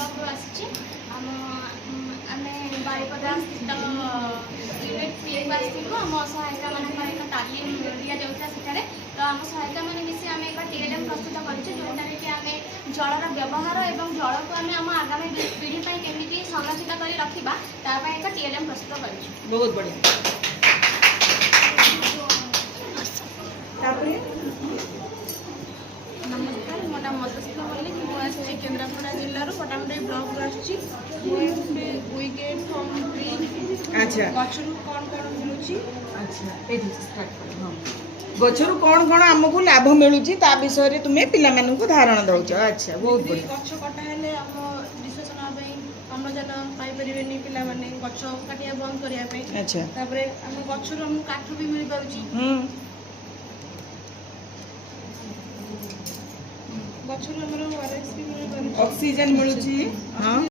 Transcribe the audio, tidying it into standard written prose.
Block आसी आम बारिपदा स्थित यूनिट पीए को आसलु आम सहायिका मान एक तालीम दि जाऊला सेठारे तो आम सहायिका मैंने मिसी आम एक टीएलएम प्रस्तुत करें जोटारे कि आम जलर व्यवहार और जल को आम आम आगामी पीढ़ी केमी संरक्षित कर रखा ताप एक टीएलएम प्रस्तुत कर। बहुत बढ़िया। नमस्कार मो नाम मधुसूदन मल्लिक मुझे केन्द्रापड़ा जिलूर पटामुंडी ब्लॉक मुझे विकेट फ्रॉम ट्री अच्छा गचरू कौन कौन मिलूँ अच्छा गचरू कौन कौन आमको लाभ मिलूँ ता विषय तुम्हें पिला धारणा दौच। अच्छा बहुत बढ़िया। गच कटा हेले आम निश्वास नापी अम्लजान पाइपर पिला गच काटिया बंद करने। अच्छा तापर आम गचरू आम काठ भी मिल पाऊँ गचरू आमर ओआरएस भी मिल पाऊँ ऑक्सीजन मिलूँ। हाँ